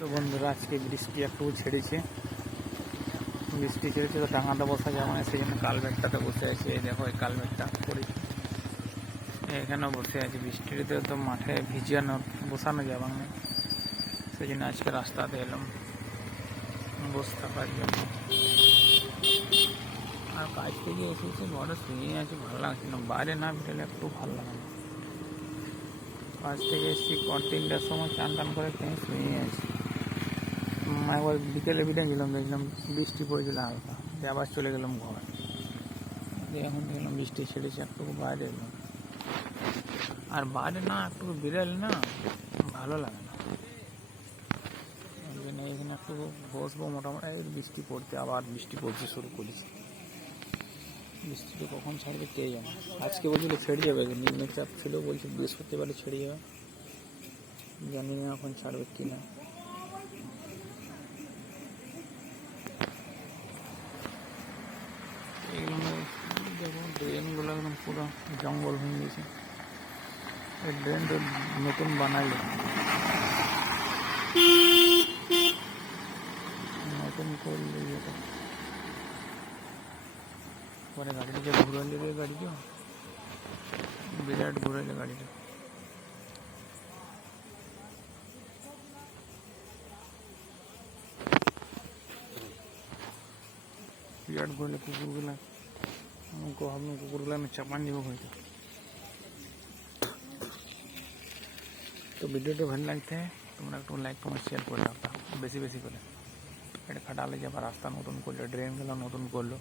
তো বন্ধুরা, আজকে বৃষ্টি একটু ছেড়েছে। তো ডাঙাতে বসা যাবে না, সেই জন্য কালভেটটাতে বসে আছি। এই দেখো, এই কালভেটটা করেছি, এখানেও বসে আছি। বৃষ্টিতে তো মাঠে বসানো যাবে না, সেই জন্য আজকে রাস্তাতে এলাম বসে থাকার জন্য। আর কাজ থেকে এসেছি, ঘরে শুয়ে আছি, ভালো লাগছে না। বাইরে না বেরোলে একটু ভালো লাগে না। কাজ থেকে এসেছি 3টার সময়, চান টান করে খেয়ে শুয়ে আছি। একবার বিকেলে গেলাম, দেখলাম বৃষ্টি পড়েছিল হালকা, দিয়ে আবার চলে গেলাম ঘরে। দিয়ে এখন দেখলাম বৃষ্টি ছেড়েছে, একটু বাইরে এলাম। আর বাইরে না একটু বেরোলে না ভালো লাগে না, ওই জন্য এখানে একটু বসবো। মোটামুটি বৃষ্টি পড়তে, আবার বৃষ্টি পড়তে শুরু করেছে। বৃষ্টিটা কখন ছাড়বে কে জানে। আজকে বলছিল ছেড়ে যাবে, নিম্নচাপ ছিল, বলছে বৃহস্পতিবারে ছেড়ে যাবে। জানি না এখন ছাড়বে কি না। এগুলো দেখো, ড্রেনগুলো একদম পুরো জঙ্গল হয়ে গেছে। এই ড্রেনটা নতুন বানাইলে, নতুন করলে যেটা পরে গাড়িটা যে ঘুরাইলে রে, গাড়িটা বিরাট ঘুরাইলে গাড়িটা। বিরাট ঘুরলে কুকুরগুলা, ভাবলাম কুকুরগুলো আমি চাপান দিব হয়তো। তো ভিডিওটা ভালো লাগতে তোমরা একটু লাইক কমেন্ট শেয়ার করে রাখবা বেশি বেশি করে। এটা খাটালে যে আবার রাস্তা নতুন করলো, ড্রেনগুলো নতুন করলো।